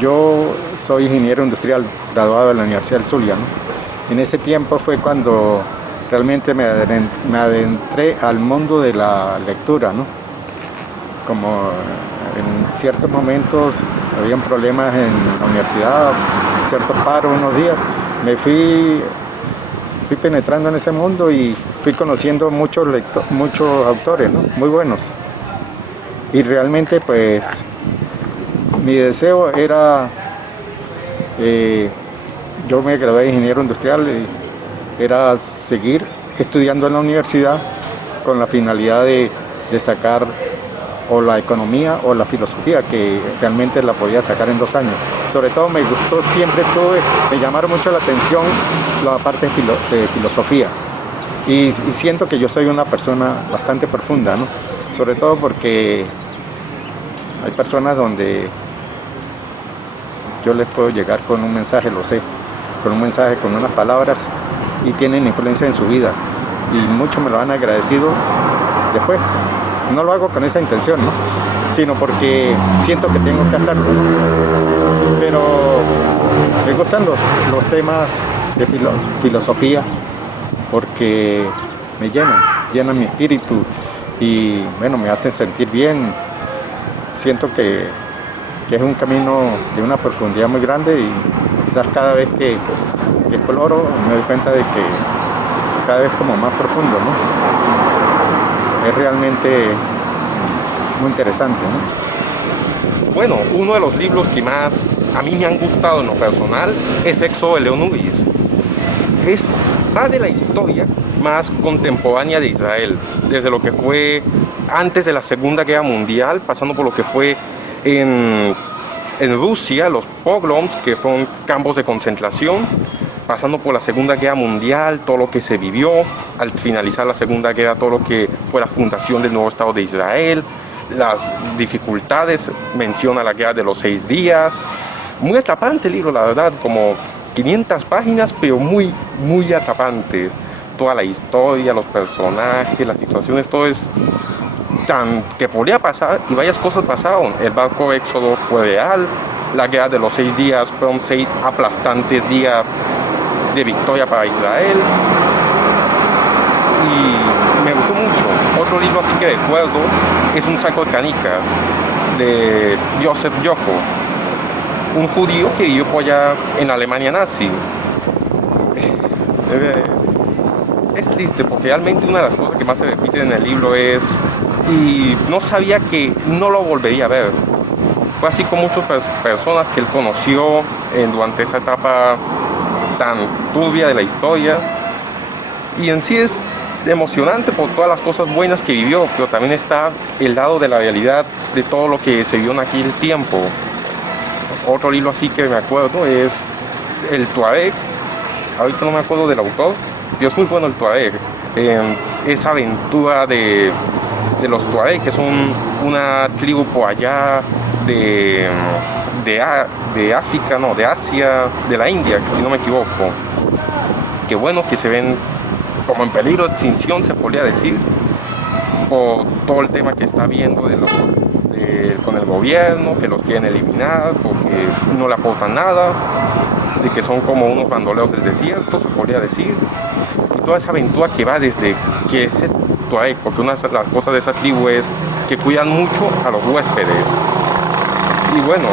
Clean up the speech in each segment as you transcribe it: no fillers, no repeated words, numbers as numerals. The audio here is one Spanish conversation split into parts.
Yo soy ingeniero industrial graduado de la Universidad del Zulia, ¿no? En ese tiempo fue cuando realmente me adentré al mundo de la lectura, ¿no? Como en ciertos momentos habían problemas en la universidad, ciertos paros unos días, me fui penetrando en ese mundo y fui conociendo muchos autores, ¿no? Muy buenos. Y realmente pues mi deseo era, yo me gradué de ingeniero industrial, era seguir estudiando en la universidad con la finalidad de sacar o la economía o la filosofía, que realmente la podía sacar en 2 años. Sobre todo me gustó, me llamaron mucho la atención la parte de filosofía. Y siento que yo soy una persona bastante profunda, ¿no? Sobre todo porque hay personas donde yo les puedo llegar con un mensaje, lo sé, con un mensaje, con unas palabras, y tienen influencia en su vida. Y muchos me lo han agradecido después. No lo hago con esa intención, ¿no? Sino porque siento que tengo que hacerlo, ¿no? Pero me gustan los temas de filosofía porque me llenan mi espíritu y bueno, me hacen sentir bien. Siento que es un camino de una profundidad muy grande y quizás cada vez que exploro me doy cuenta de que cada vez como más profundo, ¿no? Es realmente muy interesante, ¿no? Bueno, uno de los libros que más a mí me han gustado en lo personal es Éxodo de León Uris. Va de la historia más contemporánea de Israel, desde lo que fue antes de la Segunda Guerra Mundial, pasando por lo que fue en Rusia, los pogroms, que fueron campos de concentración, pasando por la Segunda Guerra Mundial, todo lo que se vivió, al finalizar la Segunda Guerra, todo lo que fue la fundación del nuevo Estado de Israel, las dificultades, menciona la Guerra de los 6 días. Muy atrapante el libro, la verdad, como 500 páginas, pero muy, muy atrapantes. Toda la historia, los personajes, las situaciones, todo es tan que podría pasar y varias cosas pasaron. El barco Éxodo fue real, la Guerra de los 6 días fueron 6 aplastantes días de victoria para Israel. Y me gustó mucho. Otro libro así que recuerdo es Un saco de canicas, de Joseph Joffo, un judío que vivió por allá en la Alemania nazi. Es triste porque realmente una de las cosas que más se repiten en el libro es, y no sabía que no lo volvería a ver. Fue así con muchas personas que él conoció durante esa etapa tan turbia de la historia, y en sí es emocionante por todas las cosas buenas que vivió, pero también está el lado de la realidad de todo lo que se vio en aquel tiempo. Otro libro así que me acuerdo es El Tuareg, ahorita no me acuerdo del autor, pero es muy bueno el Tuareg, esa aventura de los Tuareg, que son una tribu por allá de África, no, de Asia, de la India, si no me equivoco, que bueno, que se ven como en peligro de extinción, se podría decir, por todo el tema que está viendo con el gobierno, que los quieren eliminar porque no le aportan nada, de que son como unos bandoleros del desierto, se podría decir, y toda esa aventura que va desde que ese Tuareg, porque una de las cosas de esa tribu es que cuidan mucho a los huéspedes, y bueno,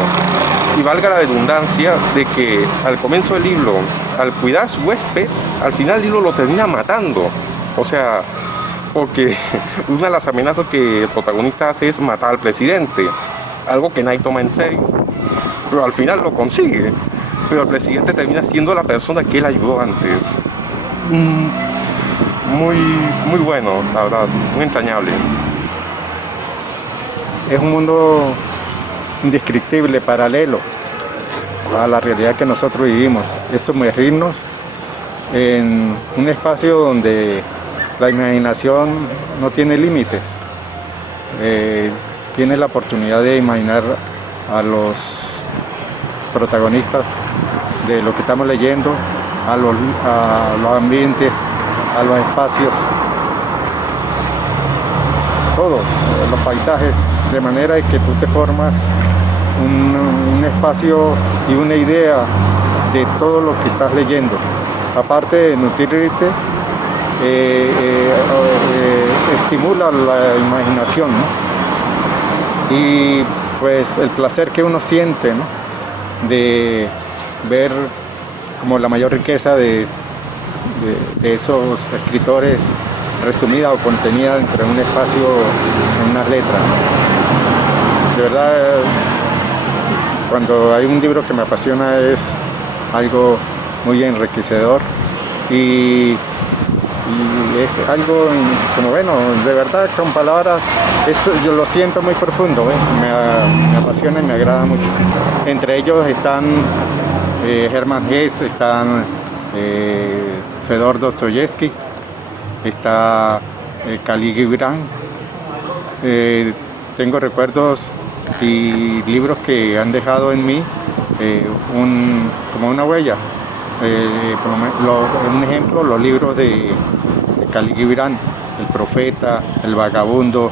y valga la redundancia de que al comienzo del libro, al cuidar a su huésped, al final el libro lo termina matando, o sea, porque una de las amenazas que el protagonista hace es matar al presidente, algo que nadie toma en serio, pero al final lo consigue, pero el presidente termina siendo la persona que él ayudó antes. Muy, muy bueno, la verdad, muy entrañable. Es un mundo indescriptible, paralelo a la realidad que nosotros vivimos. Es sumergirnos en un espacio donde la imaginación no tiene límites. Tienes la oportunidad de imaginar a los protagonistas de lo que estamos leyendo, a los ambientes, a los espacios, todo, los paisajes, de manera que tú te formas un espacio y una idea de todo lo que estás leyendo. Aparte de nutrirte, estimula la imaginación, ¿no? Y pues el placer que uno siente, ¿no?, de ver como la mayor riqueza de esos escritores resumida o contenida dentro de un espacio, en unas letras. De verdad, cuando hay un libro que me apasiona es algo muy enriquecedor y es algo como, bueno, de verdad, con palabras, eso yo lo siento muy profundo, me apasiona y me agrada mucho. Entre ellos están Hermann Hesse, están Fedor Dostoyevsky, está Khalil Gibran. Tengo recuerdos y libros que han dejado en mí como una huella. Un ejemplo, los libros de Khalil Gibran, El Profeta, El Vagabundo.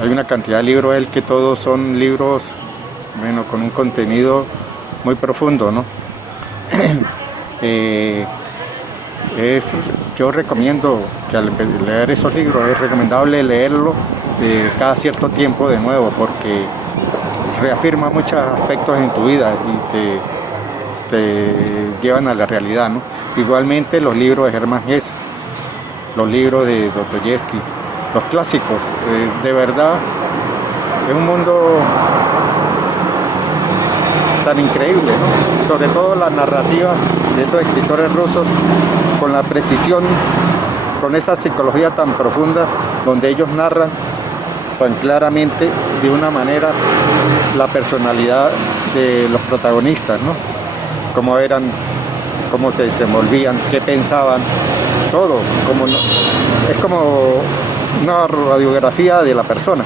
Hay una cantidad de libros de él que todos son libros, bueno, con un contenido muy profundo, ¿no? Yo recomiendo que al leer esos libros es recomendable leerlo cada cierto tiempo de nuevo, porque reafirma muchos aspectos en tu vida y te llevan a la realidad, ¿no? Igualmente los libros de Hermann Hesse, los libros de Dostoyevsky, los clásicos, de verdad es un mundo tan increíble, ¿no? Sobre todo la narrativa de esos escritores rusos, con la precisión, con esa psicología tan profunda, donde ellos narran tan claramente, de una manera, la personalidad de los protagonistas, ¿no? Cómo eran, cómo se desenvolvían, qué pensaban, todo. Es como una radiografía de la persona.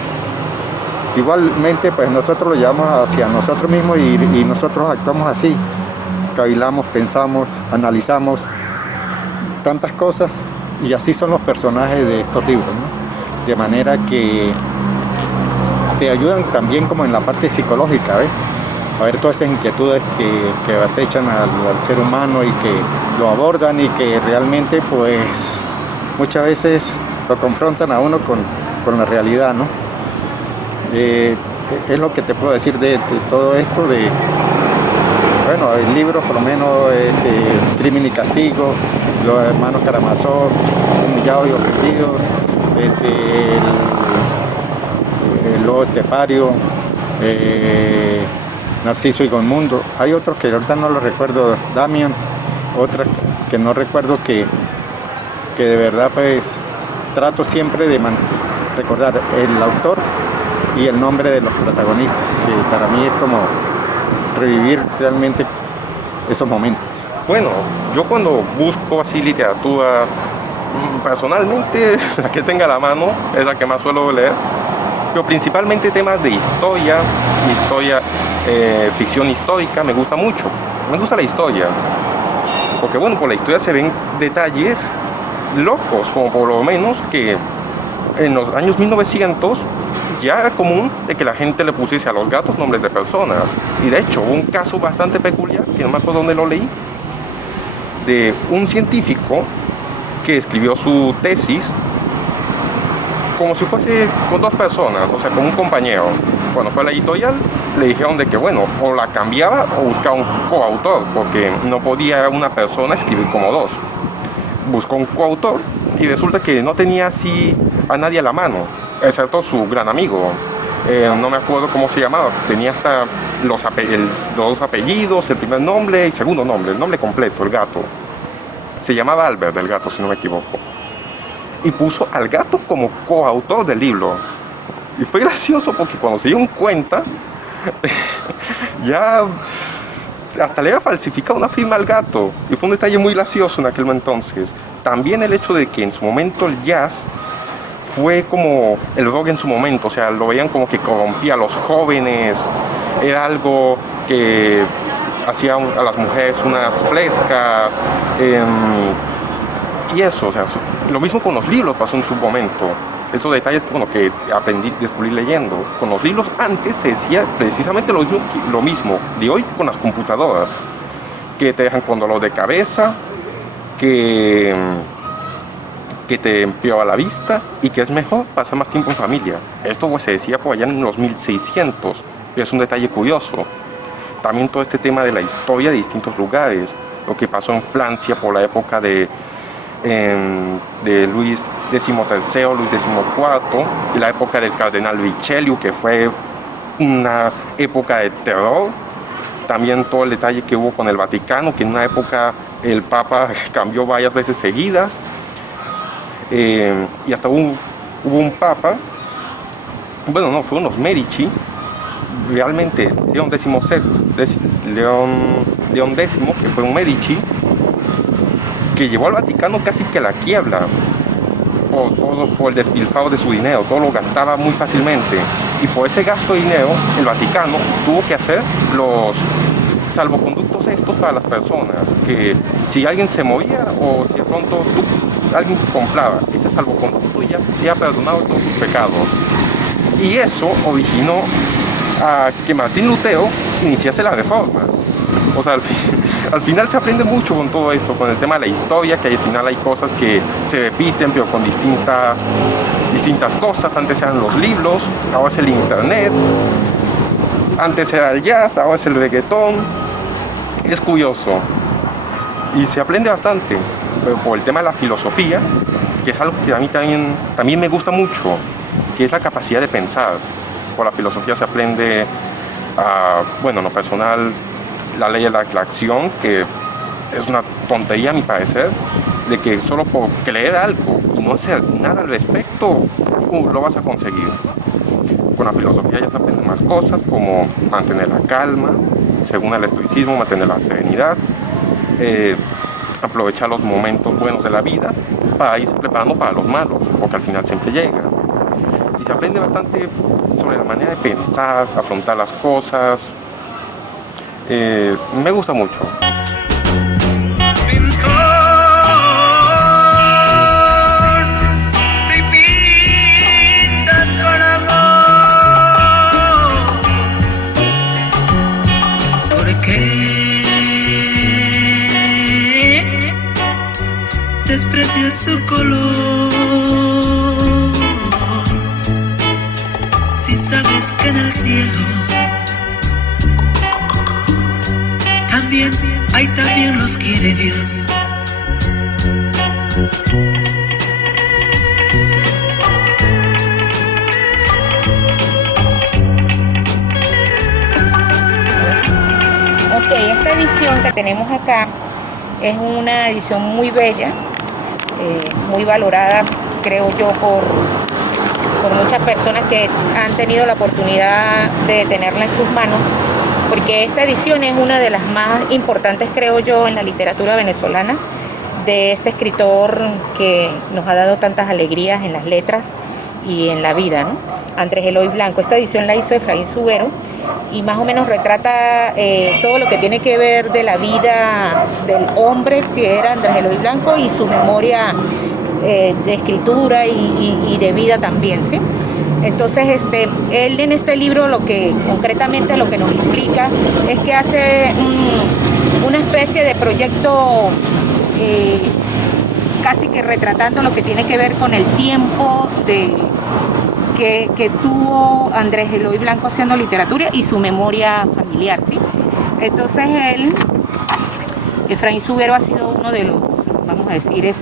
Igualmente, pues nosotros lo llevamos hacia nosotros mismos y nosotros actuamos así. Cavilamos, pensamos, analizamos tantas cosas, y así son los personajes de estos libros, ¿no? De manera que te ayudan también como en la parte psicológica, ¿ves? A ver todas esas inquietudes que acechan al ser humano y que lo abordan y que realmente pues muchas veces lo confrontan a uno con la realidad, ¿no? Es lo que te puedo decir de todo esto, bueno, el libro por lo menos, Crimen y Castigo, Los Hermanos Karamazov, Humillados y Ofendidos, el Lobo Estepario, Narciso y Gonmundo. Hay otros que ahorita no los recuerdo, Damian, otras que no recuerdo, que de verdad pues trato siempre de recordar el autor y el nombre de los protagonistas, que para mí es como revivir realmente esos momentos. Bueno, yo cuando busco así literatura, personalmente la que tenga a la mano es la que más suelo leer, pero principalmente temas de historia, ficción histórica, me gusta mucho. Me gusta la historia, porque bueno, por la historia se ven detalles locos, como por lo menos que en los años 1900 ya era común de que la gente le pusiese a los gatos nombres de personas. Y de hecho, hubo un caso bastante peculiar, que no me acuerdo dónde lo leí, de un científico que escribió su tesis como si fuese con dos personas, o sea, con un compañero. Cuando fue a la editorial, le dijeron de que, bueno, o la cambiaba o buscaba un coautor, porque no podía una persona escribir como dos. Buscó un coautor y resulta que no tenía así a nadie a la mano, excepto su gran amigo. No me acuerdo cómo se llamaba, tenía hasta los dos apellidos, el primer nombre y segundo nombre, el nombre completo, el gato. Se llamaba Albert, el gato, si no me equivoco. Y puso al gato como coautor del libro. Y fue gracioso porque cuando se dieron cuenta, ya hasta le había falsificado una firma al gato, y fue un detalle muy gracioso en aquel entonces. También el hecho de que en su momento el jazz fue como el rock en su momento, o sea, lo veían como que corrompía a los jóvenes, era algo que hacía a las mujeres unas frescas, y eso, o sea, lo mismo con los libros pasó en su momento. Esos detalles que aprendí, descubrí leyendo. Con los libros antes se decía precisamente lo mismo de hoy con las computadoras, que te dejan con dolor de cabeza, que te empeora la vista y que es mejor pasar más tiempo en familia. Esto pues, se decía por allá en los 1600, y es un detalle curioso. También todo este tema de la historia de distintos lugares, lo que pasó en Francia por la época de Luis XIII, Luis XIV, y la época del cardenal Richelieu, que fue una época de terror. También todo el detalle que hubo con el Vaticano, que en una época el Papa cambió varias veces seguidas, y hasta hubo un Papa, bueno, no, fueron los Medici, realmente León X, que fue un Medici, que llevó al Vaticano casi que a la quiebra por el despilfarro de su dinero, todo lo gastaba muy fácilmente, y por ese gasto de dinero el Vaticano tuvo que hacer los salvoconductos estos para las personas, que si alguien se moría o si de pronto alguien compraba ese salvoconducto ya había perdonado todos sus pecados, y eso originó a que Martín Lutero iniciase la Reforma. O sea, al final se aprende mucho con todo esto, con el tema de la historia, que al final hay cosas que se repiten, pero con distintas cosas. Antes eran los libros, ahora es el internet, antes era el jazz, ahora es el reggaetón. Es curioso y se aprende bastante, pero por el tema de la filosofía, que es algo que a mí también me gusta mucho, que es la capacidad de pensar. Por la filosofía se aprende, bueno, en lo personal, la ley de la atracción, que es una tontería a mi parecer, de que solo por creer algo y no hacer nada al respecto, lo vas a conseguir. Con la filosofía ya se aprenden más cosas, como mantener la calma, según el estoicismo, mantener la serenidad, aprovechar los momentos buenos de la vida para irse preparando para los malos, porque al final siempre llegan. Y se aprende bastante sobre la manera de pensar, afrontar las cosas. Me gusta mucho. Si pintas con amor, ¿por qué desprecias su color? Si sabes que en el cielo ahí también los quiere Dios. Ok, esta edición que tenemos acá es una edición muy bella, muy valorada, creo yo, por muchas personas que han tenido la oportunidad de tenerla en sus manos, porque esta edición es una de las más importantes, creo yo, en la literatura venezolana, de este escritor que nos ha dado tantas alegrías en las letras y en la vida, ¿no? Andrés Eloy Blanco. Esta edición la hizo Efraín Subero y más o menos retrata todo lo que tiene que ver de la vida del hombre que era Andrés Eloy Blanco y su memoria de escritura y de vida también, ¿sí? Entonces, él en este libro concretamente lo que nos explica es que hace una especie de proyecto casi que retratando lo que tiene que ver con el tiempo que tuvo Andrés Eloy Blanco haciendo literatura y su memoria familiar, ¿sí? Entonces Efraín Subero ha sido uno de los, vamos a decir,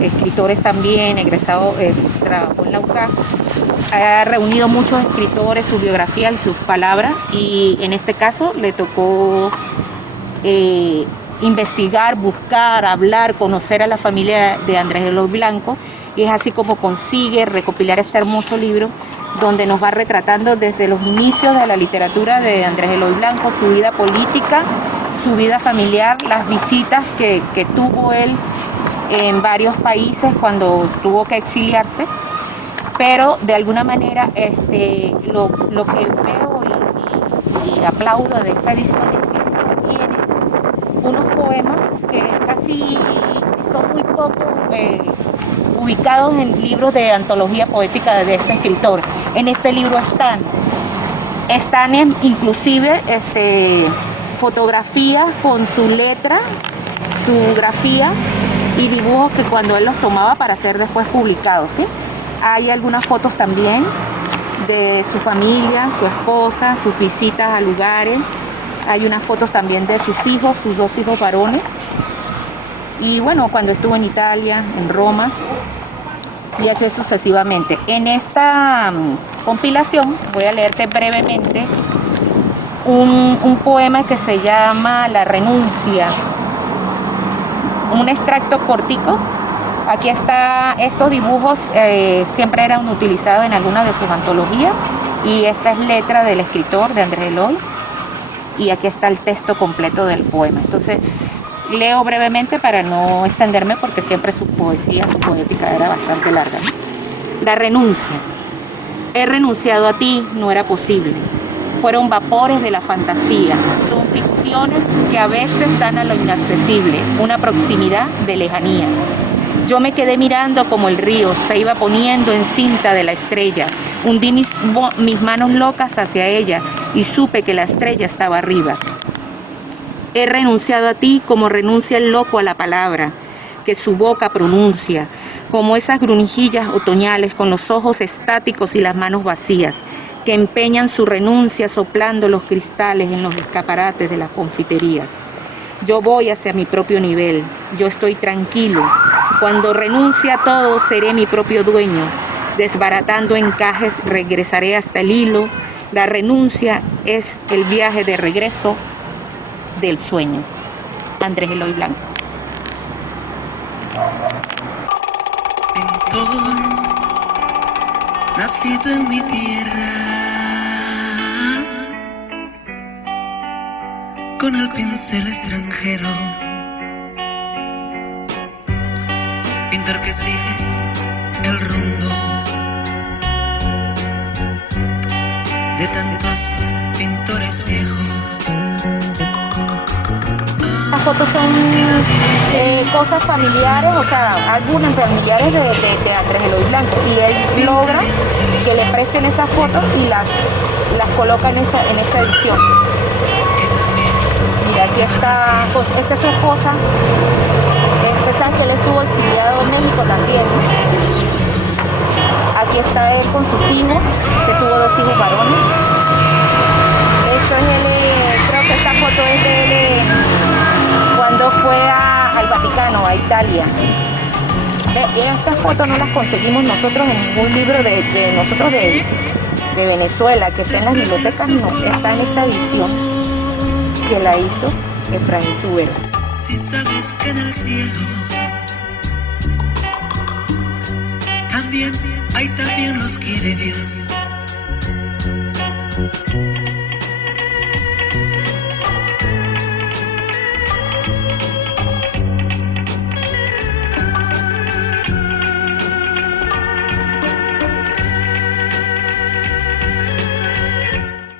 escritores también, egresado, trabajó en la UCA, ha reunido muchos escritores, sus biografías y sus palabras, y en este caso le tocó investigar, buscar, hablar, conocer a la familia de Andrés Eloy Blanco, y es así como consigue recopilar este hermoso libro donde nos va retratando desde los inicios de la literatura de Andrés Eloy Blanco, su vida política su vida familiar, las visitas que tuvo él en varios países cuando tuvo que exiliarse, pero de alguna manera lo que veo y aplaudo de esta edición es que tiene unos poemas que casi son muy poco ubicados en libros de antología poética de este escritor. En este libro están inclusive fotografías con su letra, su grafía y dibujos que cuando él los tomaba para ser después publicados, ¿sí? Hay algunas fotos también de su familia, su esposa, sus visitas a lugares. Hay unas fotos también de sus hijos, sus 2 hijos varones. Y bueno, cuando estuvo en Italia, en Roma, y así sucesivamente. En esta compilación voy a leerte brevemente un poema que se llama La renuncia, un extracto cortico. Aquí está, estos dibujos siempre eran utilizados en algunas de sus antologías, y esta es letra del escritor, de Andrés Eloy, y aquí está el texto completo del poema. Entonces leo brevemente para no extenderme, porque siempre su poesía, su poética era bastante larga. La renuncia. He renunciado a ti, no era posible. Fueron vapores de la fantasía, son ficciones que a veces dan a lo inaccesible, una proximidad de lejanía. Yo me quedé mirando como el río se iba poniendo en cinta de la estrella. Hundí mis manos locas hacia ella y supe que la estrella estaba arriba. He renunciado a ti como renuncia el loco a la palabra que su boca pronuncia, como esas grunjillas otoñales con los ojos estáticos y las manos vacías, que empeñan su renuncia soplando los cristales en los escaparates de las confiterías. Yo voy hacia mi propio nivel, yo estoy tranquilo. Cuando renuncie a todo seré mi propio dueño. Desbaratando encajes regresaré hasta el hilo. La renuncia es el viaje de regreso del sueño. Andrés Eloy Blanco. Pintor, nacido en mi tierra, con el pincel extranjero, pintor que sigues el rumbo de tantos pintores viejos. Las fotos son cosas familiares, o sea, algunas familiares de Andrés Eloy Blanco, y él logra que le presten esas fotos y las coloca en esta edición. Mira, aquí está, esta es su esposa. Saben que él estuvo exiliado en México también. Aquí está él con sus hijos, que tuvo 2 hijos varones. Esto es él, creo que esta foto es de él cuando fue al Vaticano, a Italia. Estas fotos no las conseguimos nosotros en ningún libro de Venezuela, que está en las bibliotecas, no, está en esta edición que la hizo Efraín Subero. Si sabes que en el cielo también los quiere Dios.